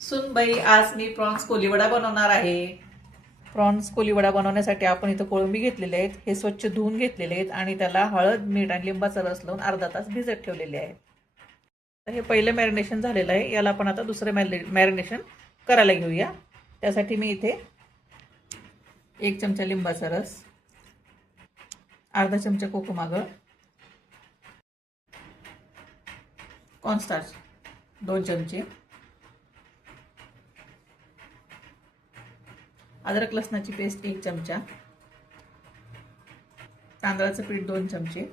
सुनबाई, आज मी प्रॉन्स कोलीवडा बनवणार आहे. प्रॉन्स कोलीवडा बनवण्यासाठी आपण इथं कोळंबी घेतलेले आहेत. हे स्वच्छ धुवून घेतलेले आहेत आणि त्याला हळद, मीठ आणि लिंबाचा रस लावून अर्धा तास भिजत ठेवलेले आहेत. तर हे पहिलं मॅरिनेशन झालेलं आहे. याला आपण आता दुसरं मॅरिनेशन करायला घेऊया. त्यासाठी मी इथे 1 चमचा लिंबाचा रस, अर्धा चमचा कोकमागळ, कॉर्नस्टार्च 2 चमचे, अद्रक लसणाची पेस्ट 1 चमचा, तांदळाचं पीठ 2 चमचे,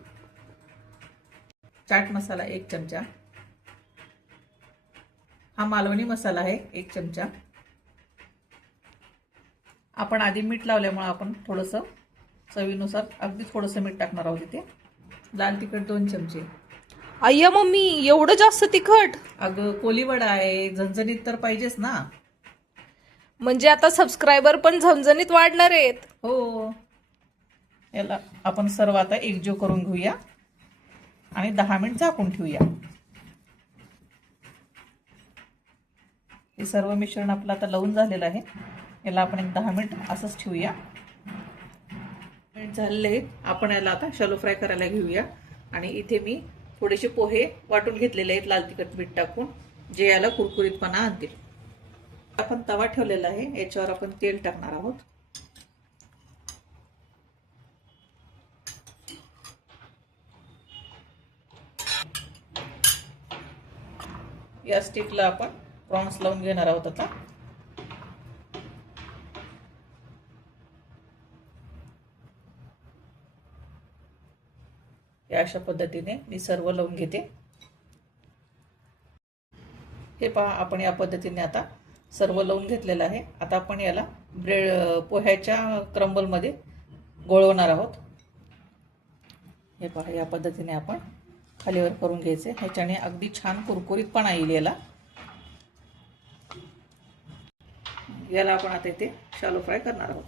चाट मसाला 1 चमचा, हा मालवणी मसाला आहे 1 चमचा. आपण आधी मीठ लावल्यामुळे आपण थोडंसं चवीनुसार अगदी थोडंसं मीठ टाकणार आहोत इथे. लाल तिखट 2 चमचे. अय्या मम्मी, एवढं जास्त तिखट? अगं कोलीवडा आहे, झणझणीत तर पाहिजेच ना. म्हणजे आता सबस्क्रायबर पण झणझणीत वाढणार आहेत? हो. याला आपण सर्व आता एकजीव करून घेऊया आणि 10 मिनिट झाकून ठेवूया. हे सर्व मिश्रण आपलं आता लावून झालेलं आहे. याला आपण एक 10 मिनिट असंच ठेवूया. मिनिट झालेले आपण याला आता शॅलो फ्राय करायला घेऊया. आणि इथे मी थोडेसे पोहे वाटून घेतलेले आहेत लाल तिखट मीठ टाकून, जे याला कुरकुरीतपणा आणतील. आपण तवा ठेवलेला आहे, याच्यावर आपण तेल टाकणार आहोत. या स्टिकला आपण प्रॉन्स लावून घेणार आहोत आता. या अशा पद्धतीने मी सर्व लावून घेते. हे पहा, आपण या पद्धतीने आता सर्व लावून घेतलेलं आहे. आता आपण याला पोह्याच्या क्रम्बलमध्ये गोळवणार आहोत. हे पहा, या पद्धतीने आपण खालीवर करून घ्यायचे. ह्याच्याने अगदी छान कुरकुरीतपणा येईल याला. याला आपण आता इथे शॅलो फ्राय करणार आहोत.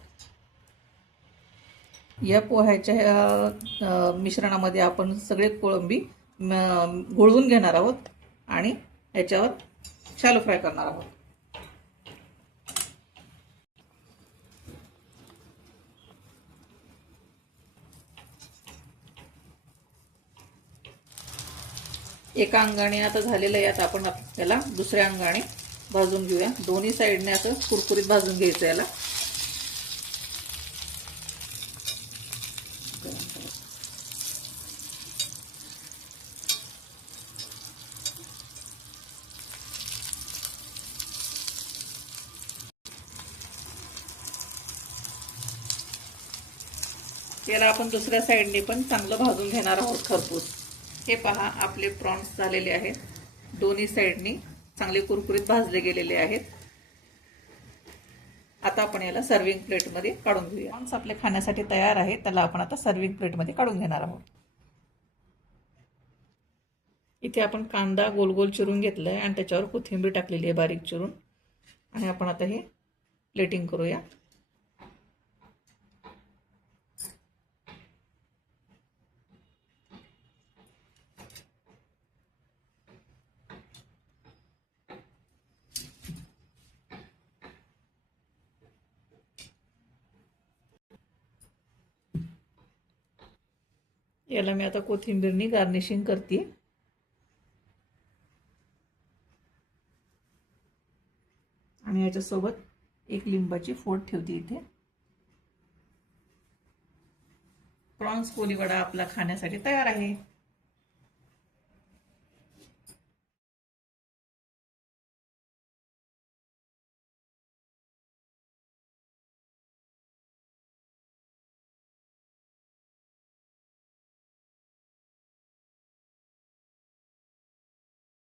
या पोह्याच्या मिश्रणामध्ये आपण सगळे कोळंबी घोळवून घेणार आहोत आणि याच्यावर शॅलो फ्राय करणार आहोत. एका अंगाने आता झालेलं आहे. आता आपण याला दुसऱ्या अंगाने भाजून घेऊया. दोन्ही साईडने असं कुरकुरीत भाजून घ्यायचं याला. याला आपण दुसऱ्या साईडने पण चांगलं भाजून घेणार आहोत खरपूस. हे पहा, आपले प्रॉन्स झालेले आहेत. दोन्ही साईडनी चांगले कुरकुरीत भाजले गेलेले आहेत. आता आपण याला सर्विंग प्लेटमध्ये काढून घेऊया. प्रॉन्स आपले खाण्यासाठी तयार आहेत. त्याला आपण आता सर्विंग प्लेटमध्ये काढून घेणार आहोत. इथे आपण कांदा गोल गोल चिरून घेतलाय आणि त्याच्यावर कोथिंबीर टाकलेली आहे बारीक चिरून. आणि आपण आता हे प्लेटिंग करूया. याला मी आता कोथिंबीरनी गार्निशिंग करते. आणि याच्यासोबत एक लिंबाची फोड ठेवते इथे. प्रॉन्स कोलीवडा आपला खाण्यासाठी तयार आहे.